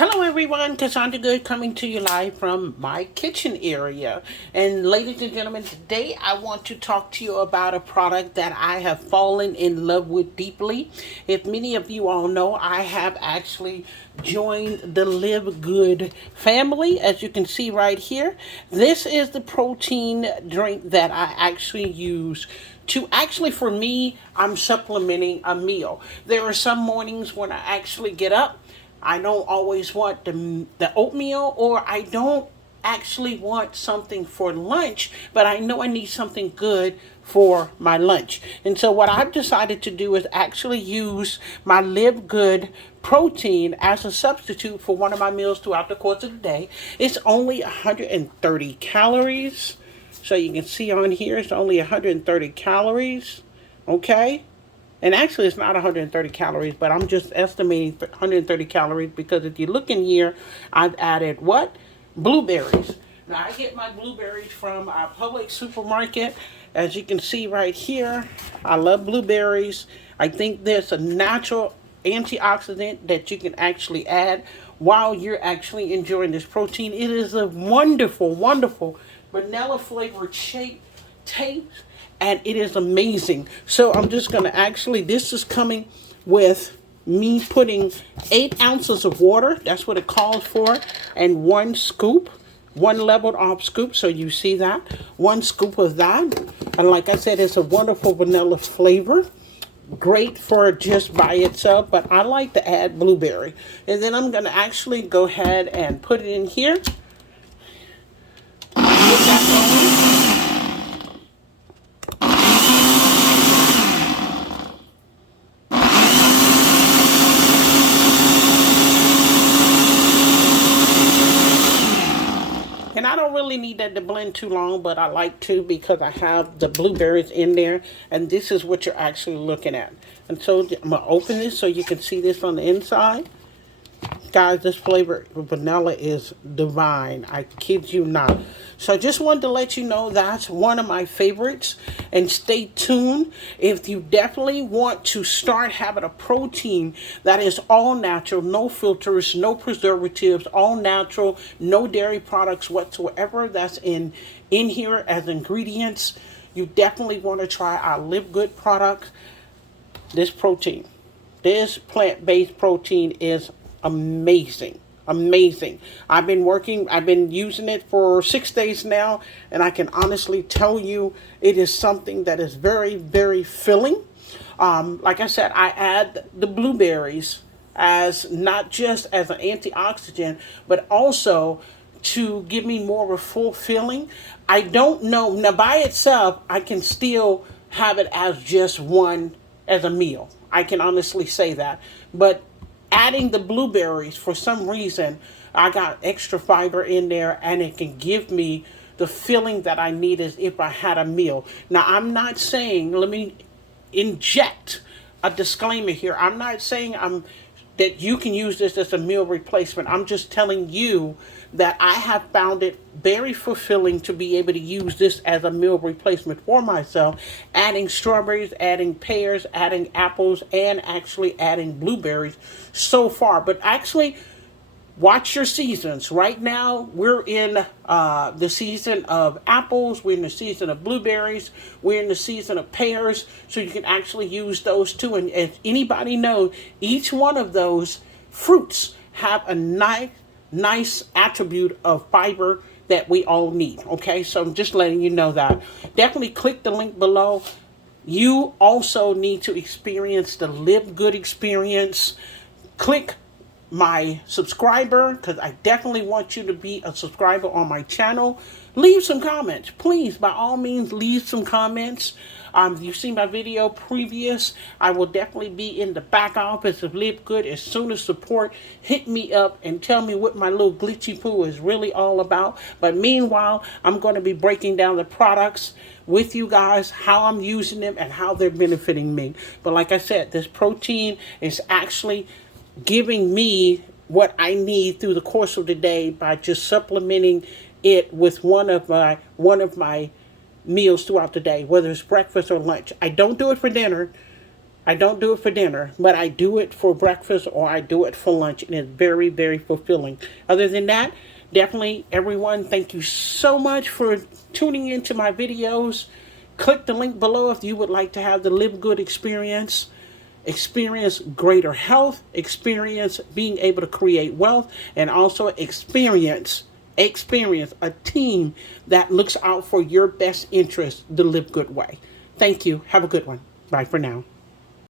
Hello everyone, Cassandra Good coming to you live from my kitchen area. And ladies and gentlemen, today I want to talk to you about a product that I have fallen in love with deeply. If many of you all know, I have actually joined the Livegood family, as you can see right here. This is the protein drink that I actually use for me, I'm supplementing a meal. There are some mornings when I actually get up, I don't always want the oatmeal, or I don't actually want something for lunch, but I know I need something good for my lunch. And so what I've decided to do is actually use my Live Good protein as a substitute for one of my meals throughout the course of the day. It's only 130 calories. So you can see on here, it's only 130 calories. Okay? And actually, it's not 130 calories, but I'm just estimating 130 calories because if you look in here, I've added what? Blueberries. Now, I get my blueberries from our public supermarket. As you can see right here, I love blueberries. I think there's a natural antioxidant that you can actually add while you're actually enjoying this protein. It is a wonderful, wonderful vanilla flavored shape, taste, and it is amazing. So I'm just going to actually, this is coming with me putting 8 ounces of water. That's what it calls for. And 1 scoop, 1 leveled off scoop. So you see that. 1 scoop of that. And like I said, it's a wonderful vanilla flavor. Great for just by itself, but I like to add blueberry. And then I'm going to actually go ahead and put it in here. Put that on. And I don't really need that to blend too long, but I like to because I have the blueberries in there. And this is what you're actually looking at. And so I'm going to open this so you can see this on the inside. Guys, this flavor of vanilla is divine. I kid you not. So I just wanted to let you know that's one of my favorites. And stay tuned if you definitely want to start having a protein that is all natural, no filters, no preservatives, all natural, no dairy products whatsoever that's in here as ingredients. You definitely want to try our Live Good product. This protein, this plant-based protein is amazing. I've been using it for 6 days now, and I can honestly tell you it is something that is very, very filling. Like I said, I add the blueberries as not just as an antioxidant, but also to give me more of a full feeling. I don't know, now by itself, I can still have it as just one as a meal. I can honestly say that. But adding the blueberries, for some reason, I got extra fiber in there, and it can give me the feeling that I need as if I had a meal. Now, I'm not saying, let me inject a disclaimer here. I'm not saying that you can use this as a meal replacement. I'm just telling you that I have found it very fulfilling to be able to use this as a meal replacement for myself, adding strawberries, adding pears, adding apples, and actually adding blueberries so far. But actually, watch your seasons. Right now, we're in the season of apples. We're in the season of blueberries. We're in the season of pears. So you can actually use those too. And as anybody knows, each one of those fruits have a nice attribute of fiber that we all need. Okay, so I'm just letting you know that. Definitely click the link below. You also need to experience the Live Good experience. Click my subscriber, because I definitely want you to be a subscriber on my channel. Leave some comments, please. By all means, leave some comments. You've seen my video previous. I will definitely be in the back office of Live Good as soon as support. Hit me up and tell me what my little glitchy poo is really all about. But meanwhile, I'm going to be breaking down the products with you guys, how I'm using them and how they're benefiting me. But like I said, this protein is actually giving me what I need through the course of the day by just supplementing it with one of my meals throughout the day, whether it's breakfast or lunch. I don't do it for dinner. I don't do it for dinner, but I do it for breakfast or I do it for lunch, and it's very, very fulfilling. Other than that, definitely everyone, thank you so much for tuning into my videos. Click the link below if you would like to have the Live Good experience. Experience greater health, experience being able to create wealth, and also experience a team that looks out for your best interest the Live Good way. Thank you. Have a good one. Bye for now.